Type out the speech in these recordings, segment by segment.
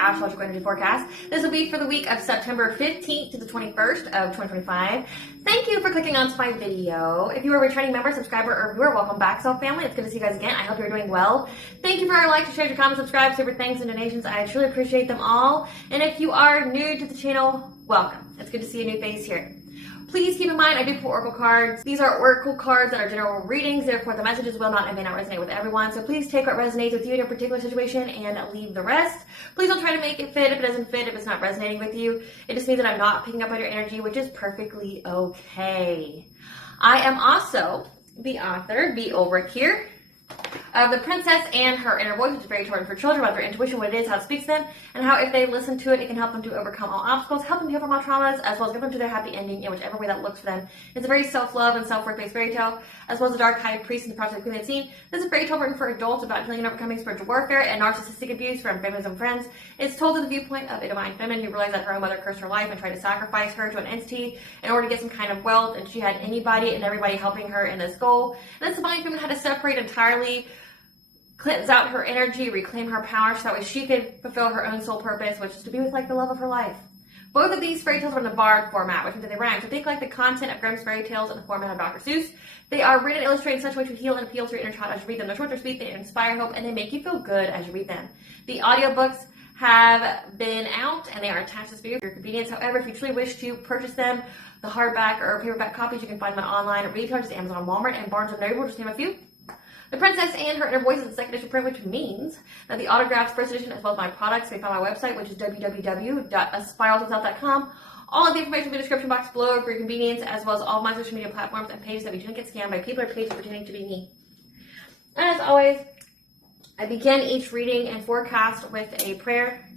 Astrological Energy Forecast. This will be for the week of September 15th to the 21st of 2025. Thank you for clicking onto my video. If you are a returning member, subscriber, or viewer, welcome back, Self Family. It's good to see you guys again. I hope you're doing well. Thank you for your likes, shares, your comments, subscribe, super thanks, and donations. I truly appreciate them all. And if you are new to the channel, welcome. It's good to see a new face here. Please keep in mind, I do pull oracle cards. These are oracle cards that are general readings, therefore the messages will not and may not resonate with everyone. So please take what resonates with you in your particular situation and leave the rest. Please don't try to make it fit if it doesn't fit, if it's not resonating with you. It just means that I'm not picking up on your energy, which is perfectly okay. I am also the author, be over here, of The Princess and Her Inner Voice, which is very important for children about their intuition, what it is, how it speaks to them, and how if they listen to it, it can help them to overcome all obstacles, help them heal from all traumas, as well as get them to their happy ending in whichever way that looks for them. It's a very self-love and self-worth based fairy tale, as well as The Dark High Priest and The Prophet of the Queen Unseen. This is a fairy tale written for adults about healing and overcoming spiritual warfare and narcissistic abuse from families and friends. It's told through the viewpoint of a divine feminine who realized that her own mother cursed her life and tried to sacrifice her to an entity in order to get some kind of wealth, and she had anybody and everybody helping her in this goal. And this divine feminine had to separate entirely, cleanse out her energy, reclaim her power, so that way she could fulfill her own soul purpose, which is to be with like the love of her life. Both of these fairy tales are in the bard format, which means that they rhyme. So think like the content of Grimm's fairy tales in the format of Dr. Seuss. They are written and illustrated in such a way to heal and appeal to your inner child as you read them. They're short, they're sweet, they inspire hope, and they make you feel good as you read them. The audiobooks have been out and they are attached to this video for your convenience. However, if you truly wish to purchase them, the hardback or paperback copies, you can find them online at retailers, Amazon, Walmart, and Barnes & Noble, just to name a few. The Princess and Her Inner Voice is the second edition print, which means that the autographs first edition, as well as my products, can be found on my website, which is www.spiralswithout.com. All of the information in the description box below for your convenience, as well as all of my social media platforms and pages that we don't get scammed by people or pages pretending to be me. And as always, I begin each reading and forecast with a prayer.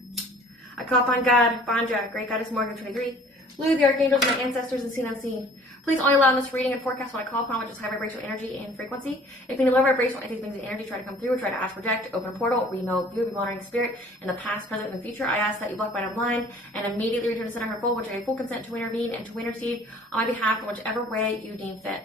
I call upon God, Banja, Great Goddess Morgan 23, Lou, the Archangels, my ancestors, and seen unseen. Please only allow in this reading and forecast what I call upon, which is high vibrational energy and frequency. If any low vibrational entities, things, and energy try to come through or try to ask, project, open a portal, remote, view, monitoring spirit in the past, present, and the future, I ask that you block, bind, and blind, and immediately return to center her full, which I have full consent to intervene and to intercede on my behalf in whichever way you deem fit.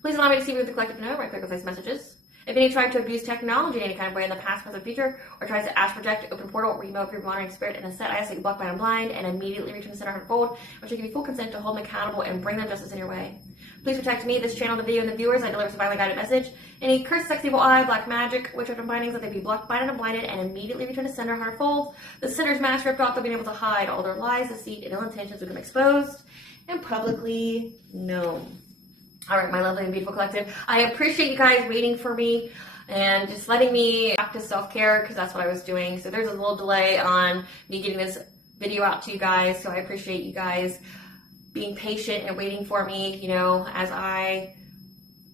Please allow me to see you with the collective know, right quick with these messages. If any try to abuse technology in any kind of way in the past, present, future, or tries to ask, project, open portal, remote, view, monitoring spirit in a set, I ask that you block, bind, and blind, and immediately return to center her fold, which I give you full consent to hold them accountable and bring them justice in your way. Please protect me, this channel, the video, and the viewers. I deliver divinely guided message. Any cursed, sex, evil eye, black magic, witchcraft, and bindings, that they be blocked, binded, and blinded, and immediately return to center her fold. The sinner's mask ripped off, they'll be able to hide all their lies, deceit, and ill intentions become exposed and publicly known. All right, my lovely and beautiful collective. I appreciate you guys waiting for me and just letting me practice self-care, because that's what I was doing. So there's a little delay on me getting this video out to you guys. So I appreciate you guys being patient and waiting for me, you know, as I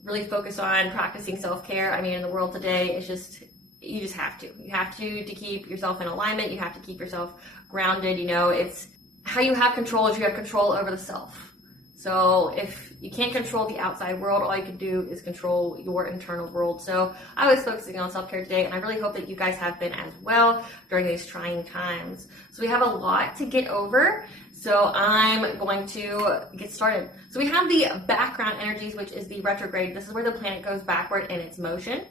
really focus on practicing self-care. I mean, in the world today, it's just, you just have to. You have to keep yourself in alignment. You have to keep yourself grounded. You know, it's how you have control is you have control over the self. So if you can't control the outside world, all you can do is control your internal world. So I was focusing on self-care today, and I really hope that you guys have been as well during these trying times. So we have a lot to get over. So I'm going to get started. So we have the background energies, which is the retrograde. This is where the planet goes backward in its motion.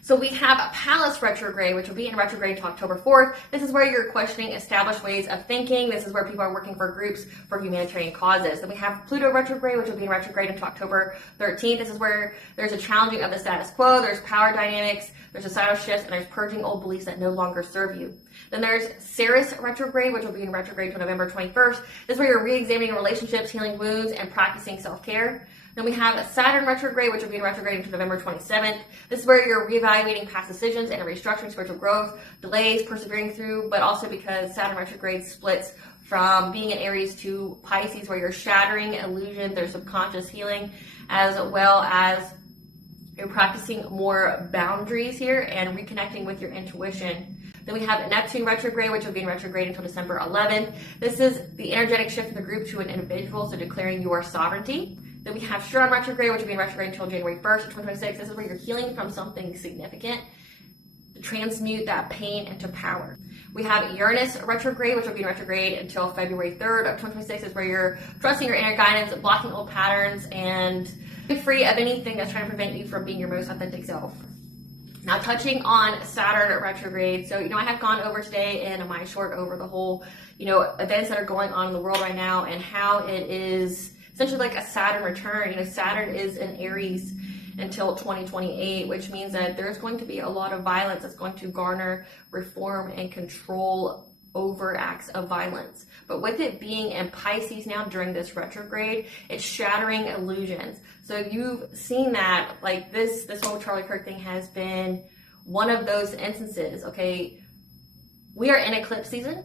So we have a Pallas retrograde, which will be in retrograde until October 4th. This is where you're questioning established ways of thinking. This is where people are working for groups for humanitarian causes. Then we have Pluto retrograde, which will be in retrograde until October 13th. This is where there's a challenging of the status quo. There's power dynamics, there's societal shifts, and there's purging old beliefs that no longer serve you. Then there's Ceres retrograde, which will be in retrograde until November 21st. This is where you're re-examining relationships, healing wounds, and practicing self-care. Then we have Saturn retrograde, which will be in retrograde until November 27th. This is where you're reevaluating past decisions and restructuring spiritual growth, delays, persevering through, but also because Saturn retrograde splits from being in Aries to Pisces, where you're shattering illusion, there's subconscious healing, as well as you're practicing more boundaries here and reconnecting with your intuition. Then we have Neptune retrograde, which will be in retrograde until December 11th. This is the energetic shift from the group to an individual, so declaring your sovereignty. Then we have Chiron retrograde, which will be in retrograde until January 1st, 2026. This is where you're healing from something significant to transmute that pain into power. We have Uranus retrograde, which will be in retrograde until February 3rd of 2026. This is where you're trusting your inner guidance, blocking old patterns, and be free of anything that's trying to prevent you from being your most authentic self. Now, touching on Saturn retrograde. So, I have gone over today in my short over the whole, events that are going on in the world right now and how it is essentially like a Saturn return. Saturn is in Aries until 2028, which means that there's going to be a lot of violence that's going to garner reform and control over acts of violence. But with it being in Pisces now during this retrograde, it's shattering illusions. So you've seen that, like this whole Charlie Kirk thing has been one of those instances. Okay, we are in eclipse season.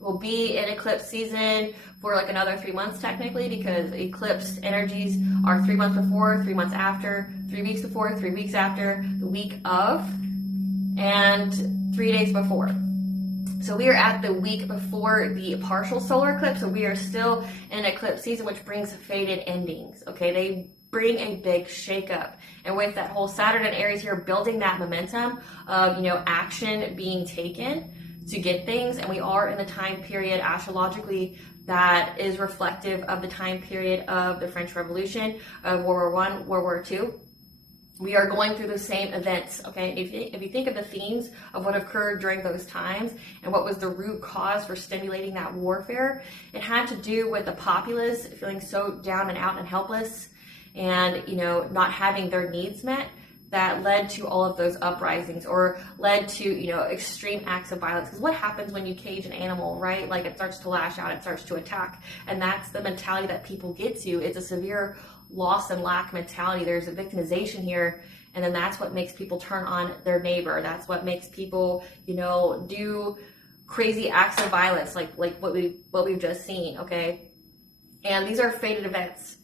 We'll be in eclipse season for like another 3 months technically, because eclipse energies are 3 months before, 3 months after, 3 weeks before, 3 weeks after, the week of, and 3 days before. So we are at the week before the partial solar eclipse, so we are still in eclipse season, which brings faded endings. Okay, they bring a big shakeup, and with that whole Saturn and Aries here building that momentum of action being taken to get things, and we are in the time period astrologically that is reflective of the time period of the French Revolution, of World War I, World War II. We are going through the same events, okay? If you think of the themes of what occurred during those times and what was the root cause for stimulating that warfare, it had to do with the populace feeling so down and out and helpless and, not having their needs met, that led to all of those uprisings, or led to, extreme acts of violence. Because what happens when you cage an animal, right? Like, it starts to lash out, it starts to attack. And that's the mentality that people get to. It's a severe loss and lack mentality. There's a victimization here, and then that's what makes people turn on their neighbor. That's what makes people, do crazy acts of violence, like what we've just seen, okay? And these are fated events.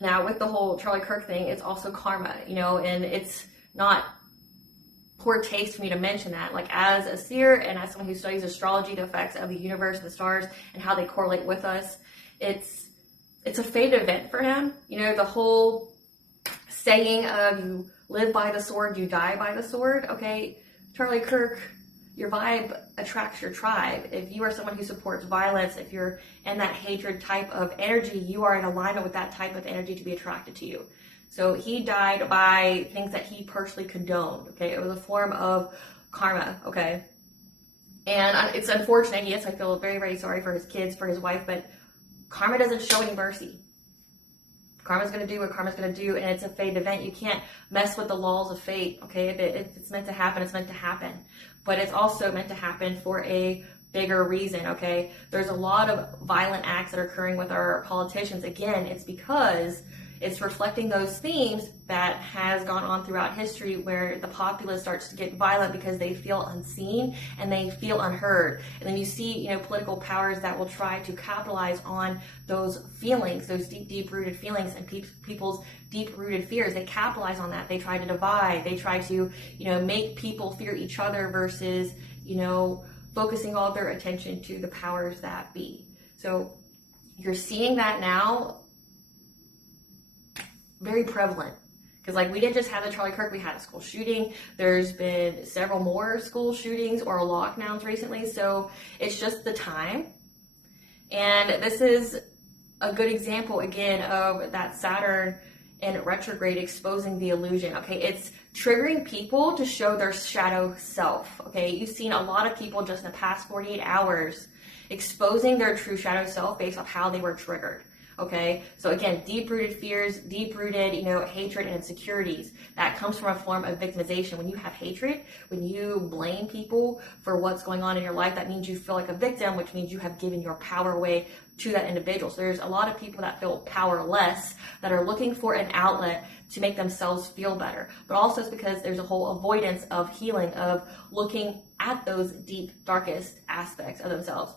Now, with the whole Charlie Kirk thing, it's also karma, and it's not poor taste for me to mention that. Like, as a seer and as someone who studies astrology, the effects of the universe, the stars, and how they correlate with us, it's a fated event for him. The whole saying of you live by the sword, you die by the sword. Okay, Charlie Kirk, your vibe attracts your tribe. If you are someone who supports violence, if you're in that hatred type of energy, you are in alignment with that type of energy to be attracted to you. So he died by things that he personally condoned. Okay, it was a form of karma. Okay, and it's unfortunate. Yes, I feel very, very sorry for his kids, for his wife, but karma doesn't show any mercy. Karma's going to do what karma's going to do, and it's a fate event. You can't mess with the laws of fate, okay? If it's meant to happen, it's meant to happen. But it's also meant to happen for a bigger reason, okay? There's a lot of violent acts that are occurring with our politicians. Again, it's because it's reflecting those themes that has gone on throughout history, where the populace starts to get violent because they feel unseen and they feel unheard. And then you see, political powers that will try to capitalize on those feelings, those deep-rooted feelings and people's deep-rooted fears. They capitalize on that. They try to divide. They try to, make people fear each other versus, focusing all their attention to the powers that be. So you're seeing that now very prevalent, because like we didn't just have the Charlie Kirk, we had a school shooting. There's been several more school shootings or lockdowns recently, so it's just the time. And this is a good example again of that Saturn in retrograde exposing the illusion. Okay, it's triggering people to show their shadow self. Okay, you've seen a lot of people just in the past 48 hours exposing their true shadow self based off how they were triggered. Okay, so again, deep-rooted fears, deep-rooted, hatred and insecurities. That comes from a form of victimization. When you have hatred, when you blame people for what's going on in your life, that means you feel like a victim, which means you have given your power away to that individual. So there's a lot of people that feel powerless, that are looking for an outlet to make themselves feel better. But also it's because there's a whole avoidance of healing, of looking at those deep, darkest aspects of themselves.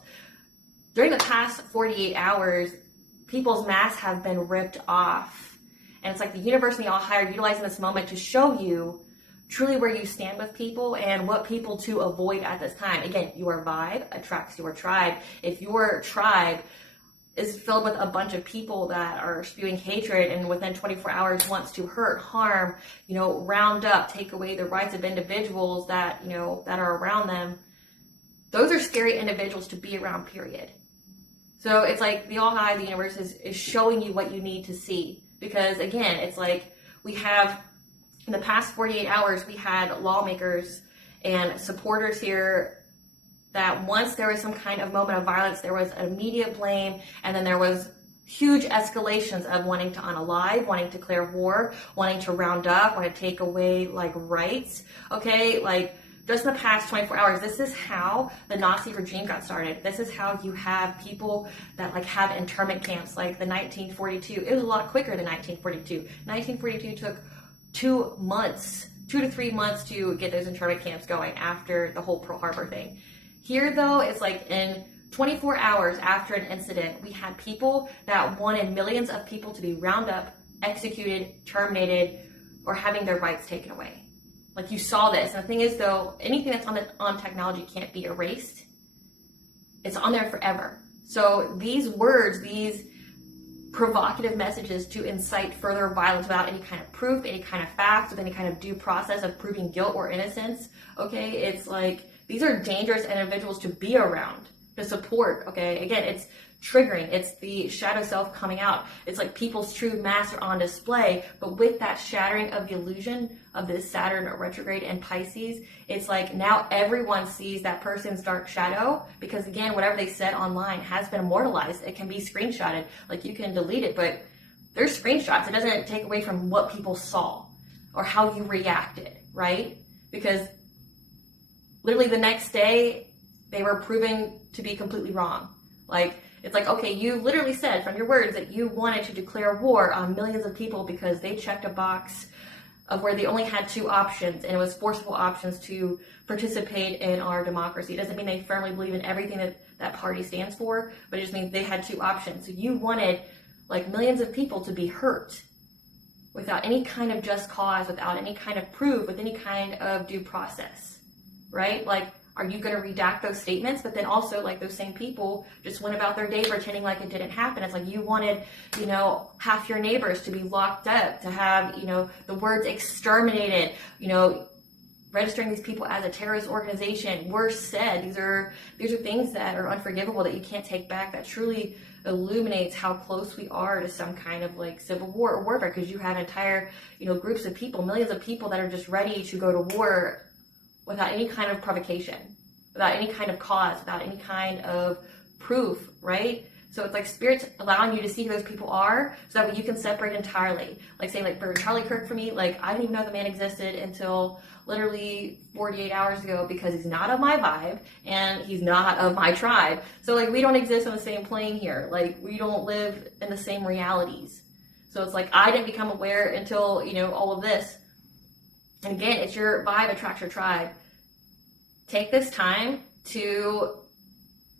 During the past 48 hours, people's masks have been ripped off. And it's like the universe and the all higher utilizing this moment to show you truly where you stand with people and what people to avoid at this time. Again, your vibe attracts your tribe. If your tribe is filled with a bunch of people that are spewing hatred and within 24 hours wants to hurt, harm, round up, take away the rights of individuals that, that are around them, those are scary individuals to be around, period. So it's like the all high, the universe is showing you what you need to see. Because again, it's like we have in the past 48 hours, we had lawmakers and supporters here that once there was some kind of moment of violence, there was immediate blame, and then there was huge escalations of wanting to unalive, wanting to declare war, wanting to round up, wanting to take away like rights. Okay, like just in the past 24 hours, this is how the Nazi regime got started. This is how you have people that like have internment camps, like the 1942. It was a lot quicker than 1942. 1942 took 2 months, 2 to 3 months to get those internment camps going after the whole Pearl Harbor thing. Here though, it's like in 24 hours after an incident, we had people that wanted millions of people to be round up, executed, terminated, or having their rights taken away. Like you saw this. And the thing is though, anything that's on technology can't be erased. It's on there forever. So these words, these provocative messages to incite further violence without any kind of proof, any kind of facts, with any kind of due process of proving guilt or innocence, okay? It's like, these are dangerous individuals to be around, to support, okay? Again, it's triggering. It's the shadow self coming out. It's like people's true masks are on display, but with that shattering of the illusion of this Saturn retrograde and Pisces, it's like now everyone sees that person's dark shadow, because again, whatever they said online has been immortalized. It can be screenshotted. Like you can delete it, but there's screenshots. It doesn't take away from what people saw or how you reacted, right? Because literally the next day, they were proven to be completely wrong. Like, it's like, okay, you literally said from your words that you wanted to declare war on millions of people because they checked a box of where they only had 2 options, and it was forcible options to participate in our democracy. It doesn't mean they firmly believe in everything that that party stands for, but it just means they had 2 options. So you wanted like millions of people to be hurt without any kind of just cause, without any kind of proof, with any kind of due process, right? Like, are you going to redact those statements? But then also, like, those same people just went about their day pretending like it didn't happen. It's like you wanted, you know, half your neighbors to be locked up, to have, you know, the words exterminated, you know, registering these people as a terrorist organization. Worse said, these are things that are unforgivable, that you can't take back, that truly illuminates how close we are to some kind of like civil war or warfare, because you have entire, you know, groups of people, millions of people that are just ready to go to war without any kind of provocation, without any kind of cause, without any kind of proof, right? So it's like Spirit's allowing you to see who those people are, so that way you can separate entirely. Like say, like for Charliekirk, for me, like I didn't even know the man existed until literally 48 hours ago, because he's not of my vibe and he's not of my tribe. So like we don't exist on the same plane here. Like we don't live in the same realities. So it's like I didn't become aware until, you know, all of this. And again, it's your vibe attracts your tribe. Take this time to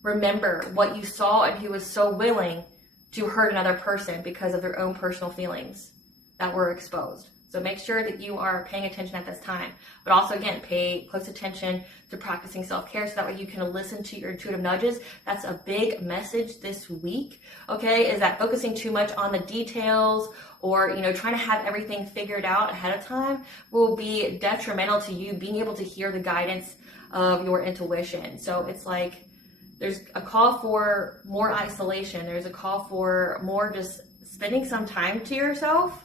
remember what you saw and who was so willing to hurt another person because of their own personal feelings that were exposed. So make sure that you are paying attention at this time. But also, again, pay close attention to practicing self-care, so that way you can listen to your intuitive nudges. That's a big message this week, okay? Is that focusing too much on the details or, you know, trying to have everything figured out ahead of time will be detrimental to you being able to hear the guidance of your intuition. So it's like there's a call for more isolation. There's a call for more just spending some time to yourself,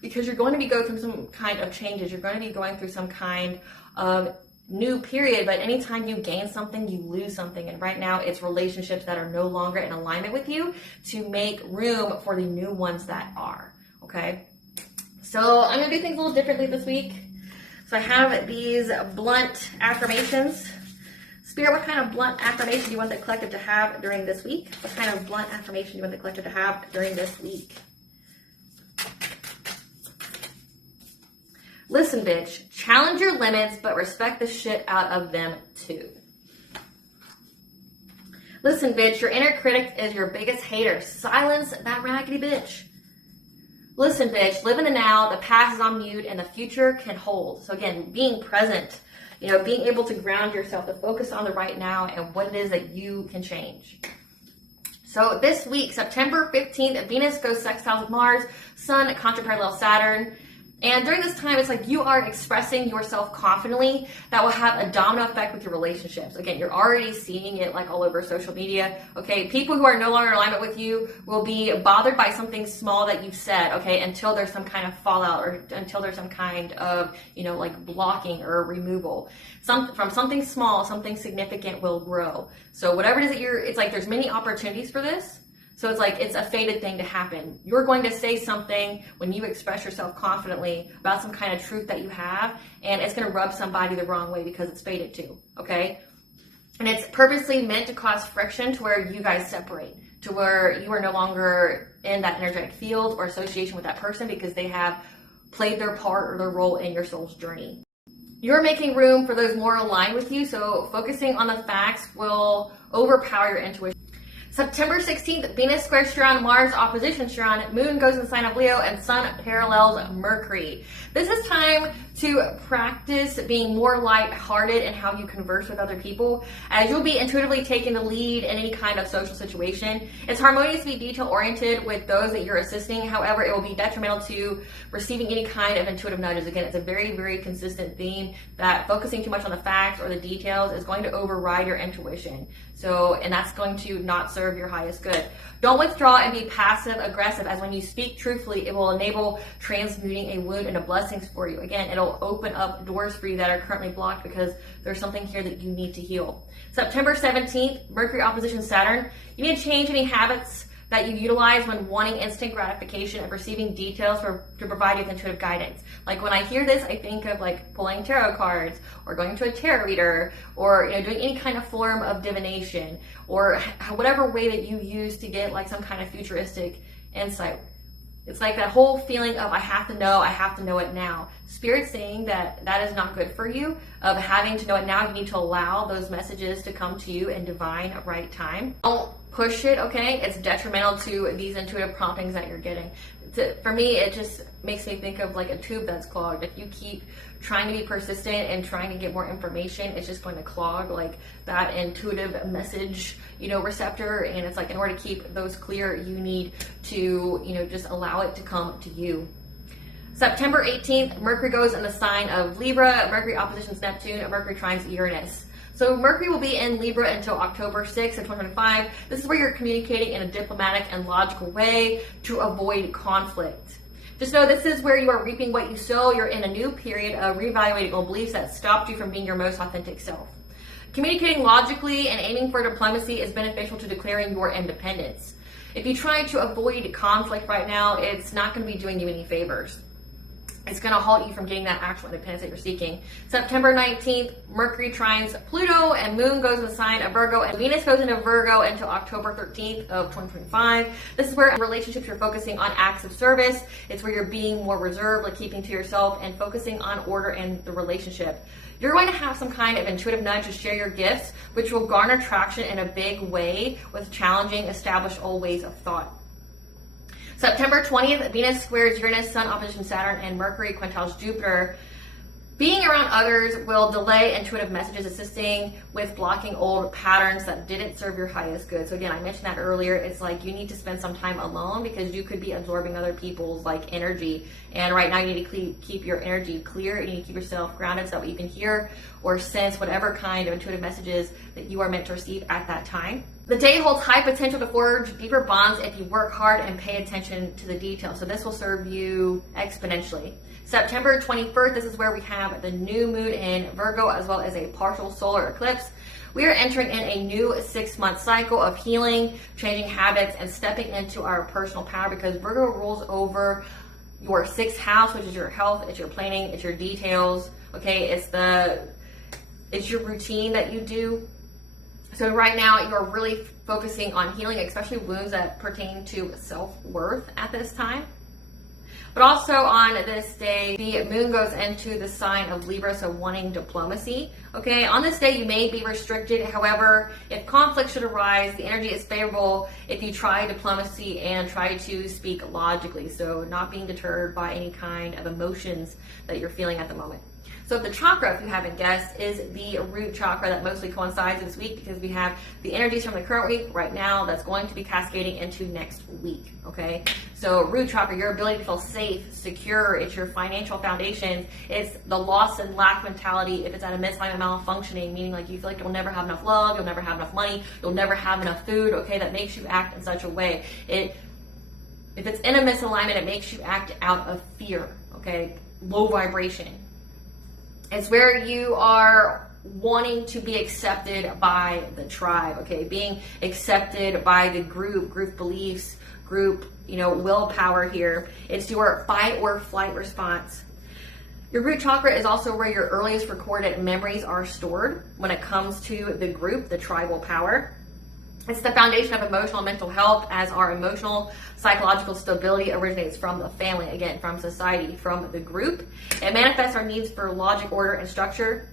because you're going to be going through some kind of changes. You're going to be going through some kind of new period, but anytime you gain something, you lose something. And right now it's relationships that are no longer in alignment with you, to make room for the new ones that are, okay? So I'm gonna do things a little differently this week. So I have these blunt affirmations. Spirit, what kind of blunt affirmation do you want the collective to have during this week? What kind of blunt affirmation do you want the collective to have during this week? Listen, bitch, challenge your limits, but respect the shit out of them too. Listen, bitch, your inner critic is your biggest hater. Silence that raggedy bitch. Listen, bitch, live in the now, the past is on mute, and the future can hold. So again, being present, you know, being able to ground yourself, to focus on the right now and what it is that you can change. So this week, September 15th, Venus goes sextile with Mars, Sun contra parallel Saturn. And during this time, it's like you are expressing yourself confidently. That will have a domino effect with your relationships. Again, you're already seeing it like all over social media. Okay, people who are no longer in alignment with you will be bothered by something small that you've said, okay, until there's some kind of fallout or until there's some kind of, like blocking or removal. From something small, something significant will grow. So whatever it is that it's like there's many opportunities for this. So it's like it's a fated thing to happen. You're going to say something when you express yourself confidently about some kind of truth that you have, and it's going to rub somebody the wrong way because it's fated to, okay? And it's purposely meant to cause friction to where you guys separate, to where you are no longer in that energetic field or association with that person because they have played their part or their role in your soul's journey. You're making room for those more aligned with you, so focusing on the facts will overpower your intuition. September 16th, Venus squares Chiron, Mars opposition Chiron, Moon goes in the sign of Leo, and Sun parallels Mercury. This is time to practice being more light-hearted in how you converse with other people, as you'll be intuitively taking the lead in any kind of social situation. It's harmonious to be detail-oriented with those that you're assisting. However, it will be detrimental to receiving any kind of intuitive nudges. Again, it's a very, very consistent theme that focusing too much on the facts or the details is going to override your intuition. And that's going to not serve your highest good. Don't withdraw and be passive aggressive, as when you speak truthfully, it will enable transmuting a wound into blessings for you. Again, it'll open up doors for you that are currently blocked because there's something here that you need to heal. September 17th, Mercury opposition Saturn. You need to change any habits that you utilize when wanting instant gratification of receiving details to provide you with intuitive guidance. Like when I hear this, I think of like pulling tarot cards or going to a tarot reader or doing any kind of form of divination or whatever way that you use to get like some kind of futuristic insight. It's like that whole feeling of I have to know it now. Spirit's saying that is not good for you, of having to know it now. You need to allow those messages to come to you in divine right time. Don't push it, okay? It's detrimental to these intuitive promptings that you're getting. For me, it just makes me think of like a tube that's clogged. If you keep trying to be persistent and trying to get more information, it's just going to clog like that intuitive message, receptor. And it's like in order to keep those clear, you need to, just allow it to come to you. September 18th, Mercury goes in the sign of Libra, Mercury oppositions Neptune, Mercury trines Uranus. So Mercury will be in Libra until October 6th of 2025. This is where you're communicating in a diplomatic and logical way to avoid conflict. Just know this is where you are reaping what you sow. You're in a new period of reevaluating old beliefs that stopped you from being your most authentic self. Communicating logically and aiming for diplomacy is beneficial to declaring your independence. If you try to avoid conflict right now, it's not going to be doing you any favors. It's going to halt you from getting that actual independence that you're seeking. September 19th, Mercury trines Pluto and Moon goes in the sign of Virgo and Venus goes into Virgo until October 13th of 2025. This is where in relationships you're focusing on acts of service. It's where you're being more reserved, like keeping to yourself and focusing on order in the relationship. You're going to have some kind of intuitive nudge to share your gifts, which will garner traction in a big way with challenging established old ways of thought. September 20th, Venus squares Uranus, Sun opposition Saturn, and Mercury quintiles Jupiter. Being around others will delay intuitive messages, assisting with blocking old patterns that didn't serve your highest good. So again, I mentioned that earlier. It's like you need to spend some time alone because you could be absorbing other people's like energy. And right now you need to keep your energy clear. You need to keep yourself grounded so that way you can hear or sense whatever kind of intuitive messages that you are meant to receive at that time. The day holds high potential to forge deeper bonds if you work hard and pay attention to the details. So this will serve you exponentially. September 21st, this is where we have the new moon in Virgo as well as a partial solar eclipse. We are entering in a new 6-month cycle of healing, changing habits, and stepping into our personal power because Virgo rules over your 6th house, which is your health, it's your planning, it's your details, okay? It's your routine that you do. So right now you're really focusing on healing, especially wounds that pertain to self-worth at this time. But also on this day, the moon goes into the sign of Libra, so wanting diplomacy. Okay, on this day you may be restricted. However, if conflict should arise, the energy is favorable if you try diplomacy and try to speak logically. So not being deterred by any kind of emotions that you're feeling at the moment. So the chakra, if you haven't guessed, is the root chakra that mostly coincides this week, because we have the energies from the current week right now that's going to be cascading into next week, okay? So root chakra, your ability to feel safe, secure, it's your financial foundation, it's the loss and lack mentality if it's at a misalignment, malfunctioning, meaning like you feel like you'll never have enough love, you'll never have enough money, you'll never have enough food, okay? That makes you act in such a way. If it's in a misalignment, it makes you act out of fear, okay? Low vibration. It's where you are wanting to be accepted by the tribe, okay? Being accepted by the group beliefs, group, willpower here. It's your fight or flight response. Your root chakra is also where your earliest recorded memories are stored when it comes to the group, the tribal power. It's the foundation of emotional and mental health, as our emotional, psychological stability originates from the family, again, from society, from the group. It manifests our needs for logic, order, and structure.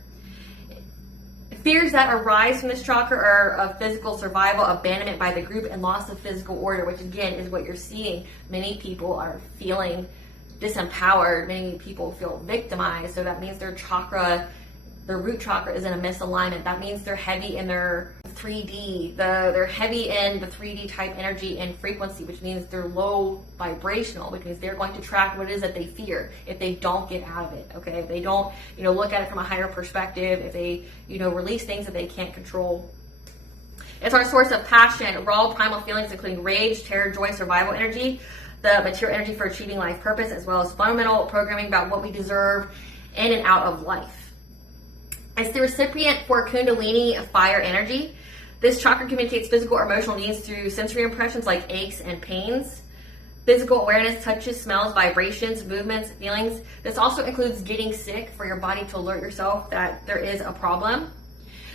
Fears that arise from this chakra are of physical survival, abandonment by the group, and loss of physical order, which again is what you're seeing. Many people are feeling disempowered. Many people feel victimized. So that means their root chakra is in a misalignment. That means they're heavy in their 3D. They're heavy in the 3D type energy and frequency, which means they're low vibrational, which means they're going to track what it is that they fear if they don't get out of it, okay? If they don't, look at it from a higher perspective, if they, release things that they can't control. It's our source of passion, raw primal feelings, including rage, terror, joy, survival energy, the material energy for achieving life purpose, as well as fundamental programming about what we deserve in and out of life. It's the recipient for Kundalini fire energy. This chakra communicates physical or emotional needs through sensory impressions like aches and pains. Physical awareness, touches, smells, vibrations, movements, feelings. This also includes getting sick for your body to alert yourself that there is a problem.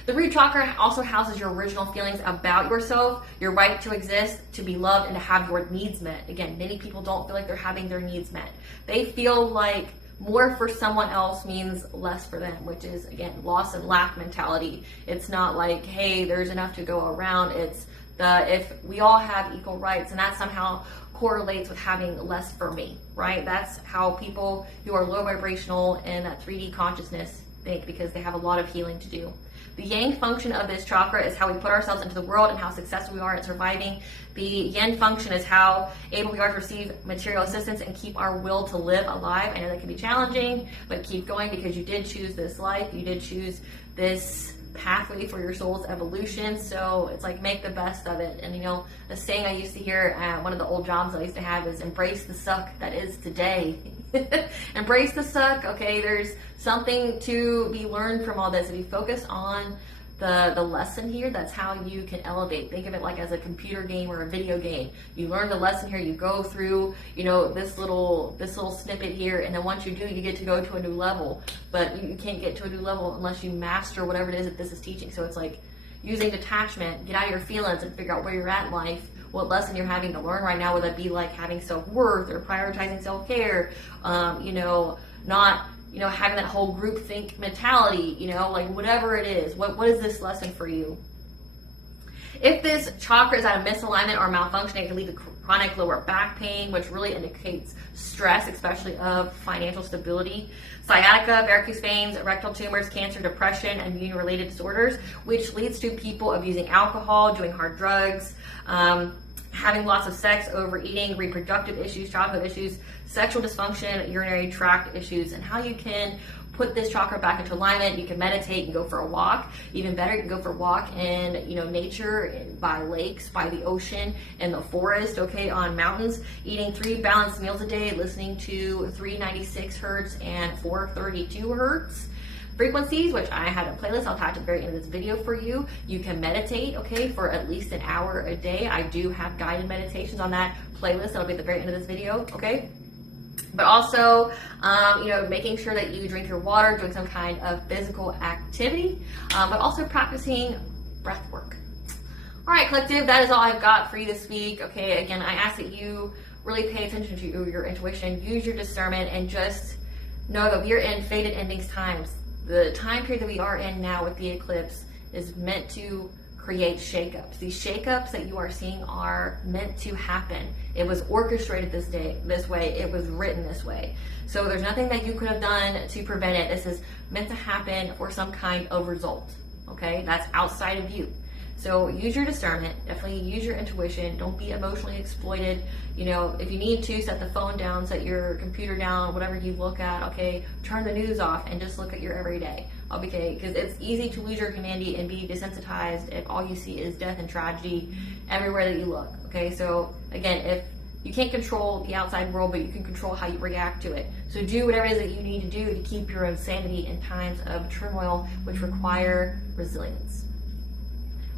The root chakra also houses your original feelings about yourself, your right to exist, to be loved, and to have your needs met. Again, many people don't feel like they're having their needs met. They feel like more for someone else means less for them, which is, again, loss and lack mentality. It's not like, hey, there's enough to go around. It's if we all have equal rights, and that somehow correlates with having less for me, right? That's how people who are low vibrational in that 3D consciousness think, because they have a lot of healing to do. The yang function of this chakra is how we put ourselves into the world and how successful we are at surviving. The yin function is how able we are to receive material assistance and keep our will to live alive. I know that can be challenging, but keep going, because you did choose this life. You did choose this pathway for your soul's evolution. So it's like, make the best of it. And the saying I used to hear at one of the old jobs I used to have is, embrace the suck that is today. Embrace the suck. Okay, there's something to be learned from all this. If you focus on the lesson here, that's how you can elevate. Think of it like as a computer game or a video game. You learn the lesson here, you go through, this little snippet here, and then once you do, you get to go to a new level. But you can't get to a new level unless you master whatever it is that this is teaching. So it's like using detachment, get out of your feelings and figure out where you're at in life, what lesson you're having to learn right now, whether it be like having self-worth or prioritizing self-care, not having that whole group think mentality, like whatever it is, what is this lesson for you? If this chakra is at a misalignment or malfunctioning, it can lead to chronic lower back pain, which really indicates stress, especially of financial stability, sciatica, varicose veins, rectal tumors, cancer, depression, and immune-related disorders, which leads to people abusing alcohol, doing hard drugs, having lots of sex, overeating, reproductive issues, childhood issues, sexual dysfunction, urinary tract issues. And how you can put this chakra back into alignment: you can meditate and go for a walk. Even better, you can go for a walk in nature, by lakes, by the ocean, in the forest, okay, on mountains, eating 3 balanced meals a day, listening to 396 hertz and 432 hertz frequencies, which I had a playlist I'll attach at the very end of this video for you. You can meditate, okay, for at least an hour a day. I do have guided meditations on that playlist that'll be at the very end of this video, okay? But also, making sure that you drink your water, doing some kind of physical activity, but also practicing breath work. All right, collective, that is all I've got for you this week. Okay, again, I ask that you really pay attention to your intuition, use your discernment, and just know that we are in fated endings times. The time period that we are in now with the eclipse is meant to creates shakeups. These shakeups that you are seeing are meant to happen. It was orchestrated this way. It was written this way. So there's nothing that you could have done to prevent it. This is meant to happen for some kind of result. Okay, that's outside of you. So use your discernment, definitely use your intuition. Don't be emotionally exploited. You know, if you need to, set the phone down, set your computer down, whatever you look at, okay, turn the news off and just look at your everyday, okay, because it's easy to lose your humanity and be desensitized if all you see is death and tragedy everywhere that you look, okay? So again, if you can't control the outside world, but you can control how you react to it. So do whatever it is that you need to do to keep your own sanity in times of turmoil, which require resilience.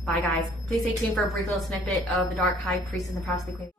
Bye, guys. Please stay tuned for a brief little snippet of the Dark High Priestess and the Prophecy Queen.